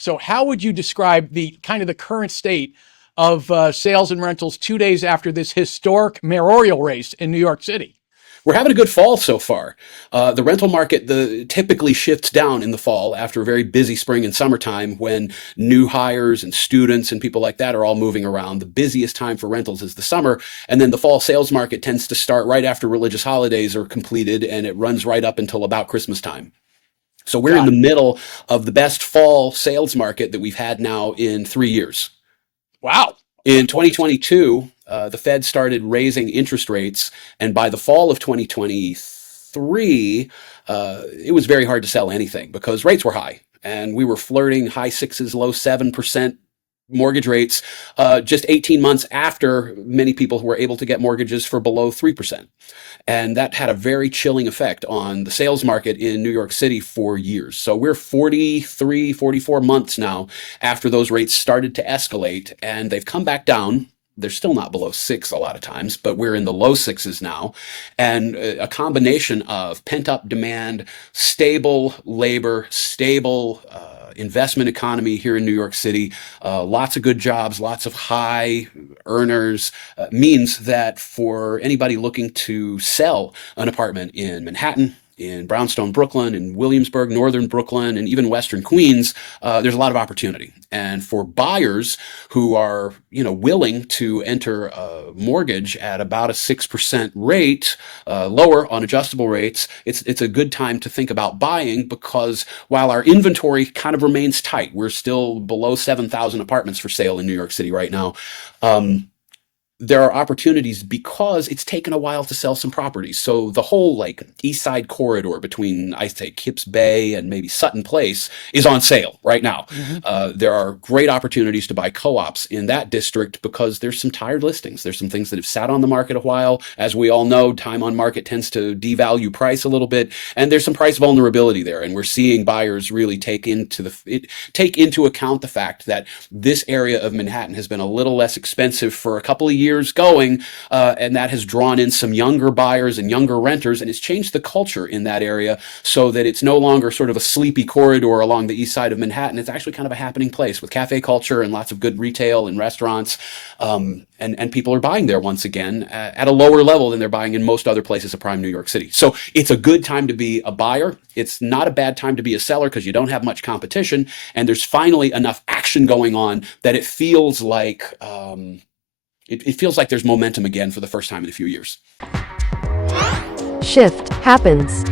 So how would you describe the kind of the current state of sales and rentals 2 days after this historic mayoral race in New York City? We're having a good fall so far. The rental market typically shifts down in the fall after a very busy spring and summertime when new hires and students and people like that are all moving around. The busiest time for rentals is the summer, and then the fall sales market tends to start right after religious holidays are completed, and it runs right up until about Christmas time. So we're in Got the it. middle of the best fall sales market that we've had now in 3 years. Wow. In Well, it's 2022, the Fed started raising interest rates, and by the fall of 2023, it was very hard to sell anything because rates were high, and we were flirting high sixes, low 7% mortgage rates just 18 months after many people were able to get mortgages for below 3%. And that had a very chilling effect on the sales market in New York City for years. So we're 43, 44 months now after those rates started to escalate, and they've come back down. They're still not below six a lot of times, but we're in the low sixes now. And a combination of pent up demand, stable labor, stable investment economy here in New York City, lots of good jobs, lots of high earners, means that for anybody looking to sell an apartment in Manhattan, in Brownstone, Brooklyn, in Williamsburg, Northern Brooklyn, and even Western Queens, there's a lot of opportunity. And for buyers who are, willing to enter a mortgage at about a 6% rate, lower on adjustable rates, it's a good time to think about buying because while our inventory kind of remains tight, we're still below 7,000 apartments for sale in New York City right now. There are opportunities because it's taken a while to sell some properties. So the whole like East Side corridor between I say Kips Bay and maybe Sutton Place is on sale right now. Mhm. There are great opportunities to buy co-ops in that district because there's some tired listings. There's some things that have sat on the market a while. As we all know, time on market tends to devalue price a little bit, and there's some price vulnerability there. And we're seeing buyers really take into account the fact that this area of Manhattan has been a little less expensive for a couple of years going, and that has drawn in some younger buyers and younger renters, and it's changed the culture in that area so that it's no longer sort of a sleepy corridor along the east side of Manhattan. It's actually kind of a happening place with cafe culture and lots of good retail and restaurants, and people are buying there once again at a lower level than they're buying in most other places of prime New York City. So it's a good time to be a buyer. It's not a bad time to be a seller because you don't have much competition, and there's finally enough action going on that it feels like it feels like there's momentum again for the first time in a few years. Shift happens.